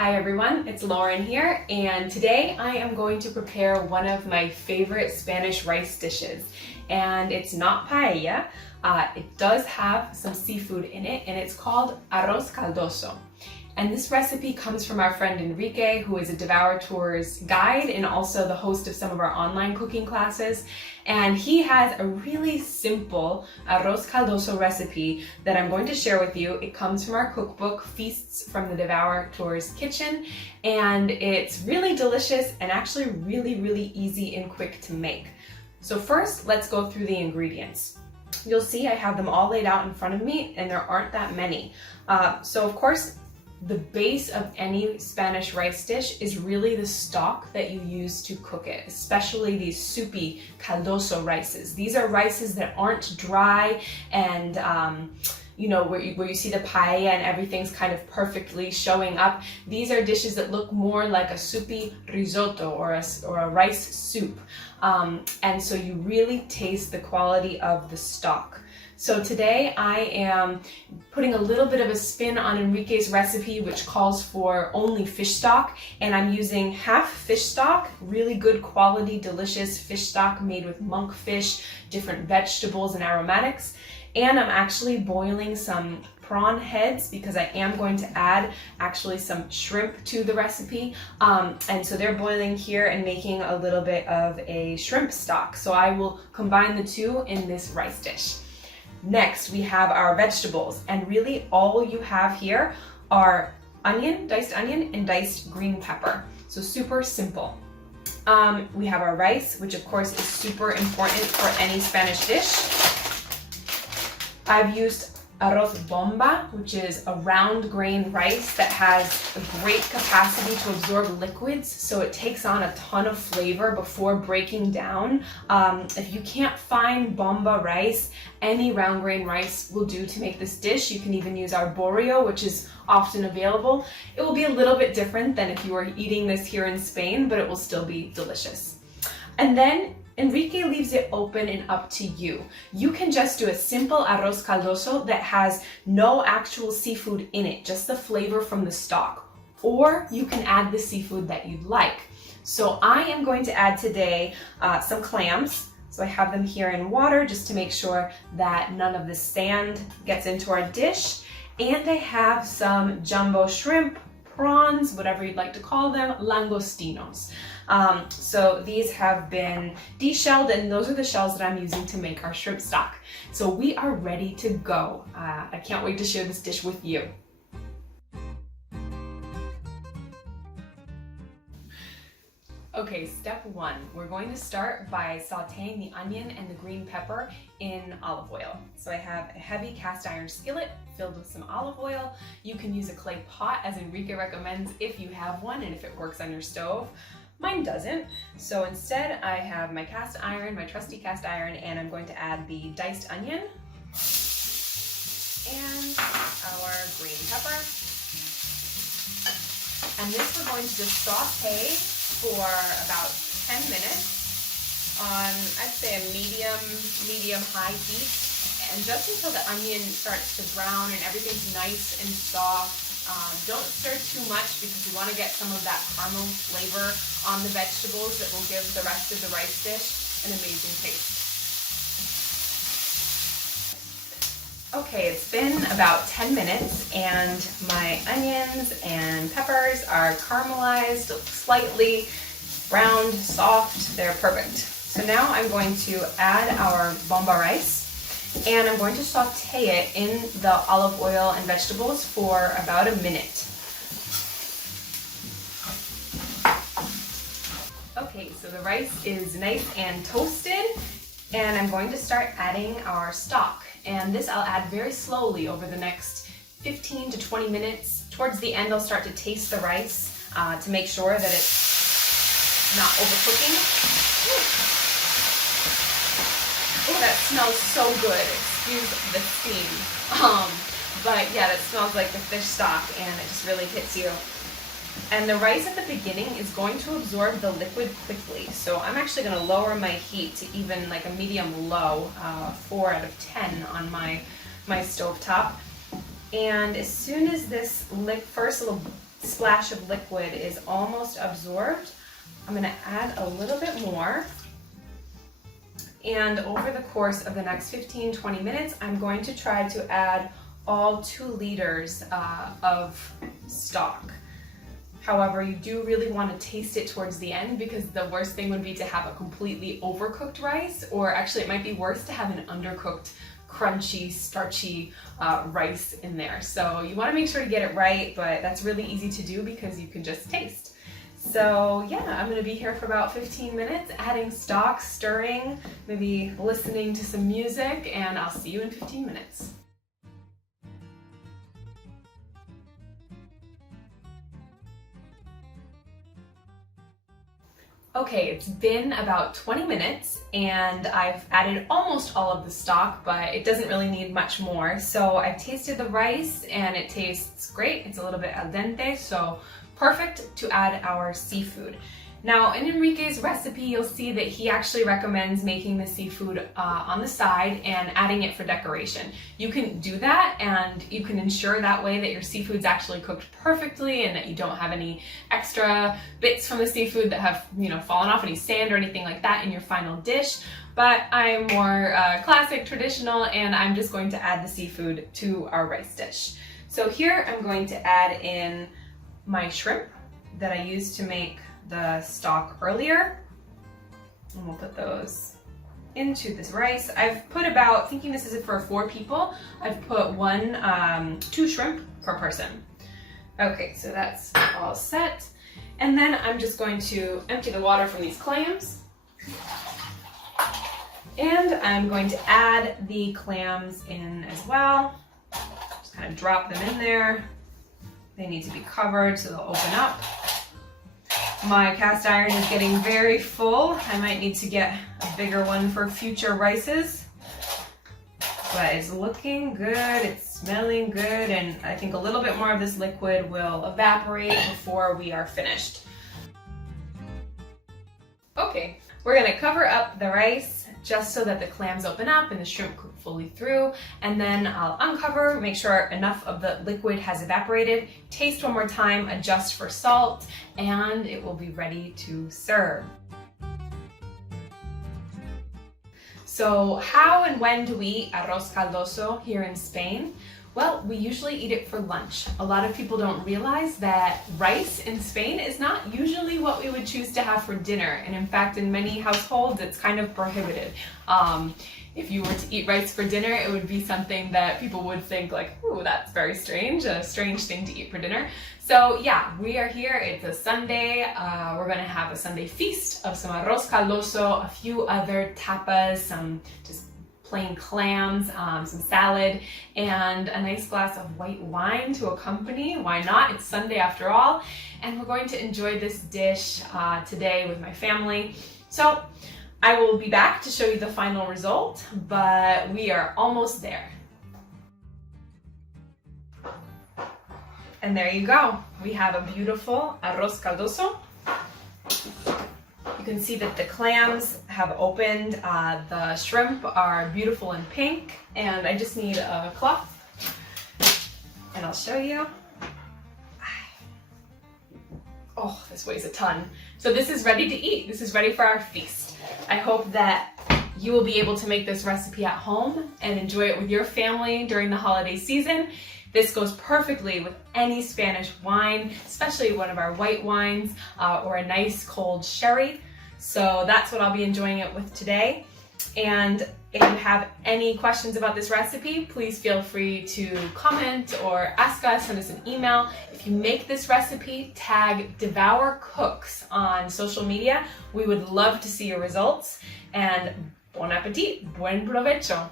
Hi everyone, it's Lauren here, and today I am going to prepare one of my favorite Spanish rice dishes. And it's not paella, it does have some seafood in it, and it's called Arroz Caldoso. And this recipe comes from our friend Enrique, who is a Devour Tours guide and also the host of some of our online cooking classes. And he has a really simple Arroz Caldoso recipe that I'm going to share with you. It comes from our cookbook, Feasts from the Devour Tours Kitchen, and it's really delicious and actually really easy and quick to make. So first, let's go through the ingredients. You'll see I have them all laid out in front of me, and there aren't that many. So of course, the base of any Spanish rice dish is really the stock that you use to cook it, especially these soupy caldoso rices. These are rices that aren't dry and where you see the paella and everything's kind of perfectly showing up. These are dishes that look more like a soupy risotto or a rice soup. And so you really taste the quality of the stock. So today I am putting a little bit of a spin on Enrique's recipe, which calls for only fish stock, and I'm using half fish stock, really good quality, delicious fish stock made with monkfish, different vegetables and aromatics, and I'm actually boiling some prawn heads because I am going to add actually some shrimp to the recipe, and so they're boiling here and making a little bit of a shrimp stock. So I will combine the two in this rice dish. Next, we have our vegetables, and really all you have here are diced onion and diced green pepper. So super simple. We have our rice, which of course is super important for any Spanish dish. I've used arroz bomba, which is a round grain rice that has a great capacity to absorb liquids, so it takes on a ton of flavor before breaking down. If you can't find bomba rice, any round grain rice will do to make this dish. You can even use arborio, which is often available. It will be a little bit different than if you were eating this here in Spain, but it will still be delicious. And then Enrique leaves it open and up to you. You can just do a simple arroz caldoso that has no actual seafood in it, just the flavor from the stock. Or you can add the seafood that you'd like. So I am going to add today some clams. So I have them here in water just to make sure that none of the sand gets into our dish. And I have some jumbo shrimp, prawns, whatever you'd like to call them, langostinos. So these have been deshelled, and those are the shells that I'm using to make our shrimp stock. So we are ready to go. I can't wait to share this dish with you. Okay, step one, we're going to start by sauteing the onion and the green pepper in olive oil. So I have a heavy cast iron skillet filled with some olive oil. You can use a clay pot, as Enrique recommends, if you have one and if it works on your stove. Mine doesn't, so instead I have my cast iron, my trusty cast iron, and I'm going to add the diced onion and our green pepper. And this we're going to just saute for about 10 minutes on, I'd say, a medium-high heat, and just until the onion starts to brown and everything's nice and soft. Don't stir too much because we want to get some of that caramel flavor on the vegetables that will give the rest of the rice dish an amazing taste. Okay, it's been about 10 minutes and my onions and peppers are caramelized, slightly browned, soft, they're perfect. So now I'm going to add our bomba rice, and I'm going to saute it in the olive oil and vegetables for about a minute. Okay, so the rice is nice and toasted, and I'm going to start adding our stock. And this I'll add very slowly over the next 15 to 20 minutes. Towards the end, I'll start to taste the rice to make sure that it's not overcooking. Oh, that smells so good. Excuse the steam. But yeah, that smells like the fish stock, and it just really hits you. And the rice at the beginning is going to absorb the liquid quickly. So I'm actually going to lower my heat to even like a medium low, 4 out of 10 on my stove top. And as soon as this first little splash of liquid is almost absorbed, I'm gonna add a little bit more. And over the course of the next 15-20 minutes, I'm going to try to add all 2 liters of stock. However, you do really want to taste it towards the end, because the worst thing would be to have a completely overcooked rice, or actually it might be worse to have an undercooked, crunchy, starchy rice in there. So you want to make sure to get it right, but that's really easy to do because you can just taste. So yeah, I'm going to be here for about 15 minutes, adding stock, stirring, maybe listening to some music, and I'll see you in 15 minutes. Okay, it's been about 20 minutes and I've added almost all of the stock, but it doesn't really need much more. So I've tasted the rice and it tastes great. It's a little bit al dente, so perfect to add our seafood. Now, in Enrique's recipe, you'll see that he actually recommends making the seafood on the side and adding it for decoration. You can do that, and you can ensure that way that your seafood's actually cooked perfectly and that you don't have any extra bits from the seafood that have, fallen off, any sand or anything like that in your final dish. But I'm more classic, traditional, and I'm just going to add the seafood to our rice dish. So here I'm going to add in my shrimp that I used to make the stock earlier, and we'll put those into this rice. I've put about, thinking this is for 4 people, I've put 2 shrimp per person. Okay, so that's all set. And then I'm just going to empty the water from these clams. And I'm going to add the clams in as well. Just kind of drop them in there. They need to be covered so they'll open up. My cast iron is getting very full. I might need to get a bigger one for future rices. But it's looking good, it's smelling good, and I think a little bit more of this liquid will evaporate before we are finished. Okay, we're gonna cover up the rice just so that the clams open up and the shrimp cook fully through, and then I'll uncover, make sure enough of the liquid has evaporated, taste one more time, adjust for salt, and it will be ready to serve. So how and when do we eat Arroz Caldoso here in Spain? Well, we usually eat it for lunch. A lot of people don't realize that rice in Spain is not usually what we would choose to have for dinner. And in fact, in many households, it's kind of prohibited. If you were to eat rice for dinner, it would be something that people would think like, ooh, that's very strange, a strange thing to eat for dinner. So yeah, we are here, it's a Sunday. We're gonna have a Sunday feast of some Arroz Caldoso, a few other tapas, some just plain clams, some salad, and a nice glass of white wine to accompany. Why not? It's Sunday after all. And we're going to enjoy this dish today with my family. So I will be back to show you the final result, but we are almost there. And there you go. We have a beautiful Arroz Caldoso. You can see that the clams have opened, the shrimp are beautiful and pink, and I just need a cloth, and I'll show you. Oh, this weighs a ton. So this is ready to eat. This is ready for our feast. I hope that you will be able to make this recipe at home and enjoy it with your family during the holiday season. This goes perfectly with any Spanish wine, especially one of our white wines, or a nice cold sherry. So that's what I'll be enjoying it with today. And if you have any questions about this recipe, please feel free to comment or ask us, send us an email. If you make this recipe, tag Devour Cooks on social media. We would love to see your results. And bon appetit, buen provecho.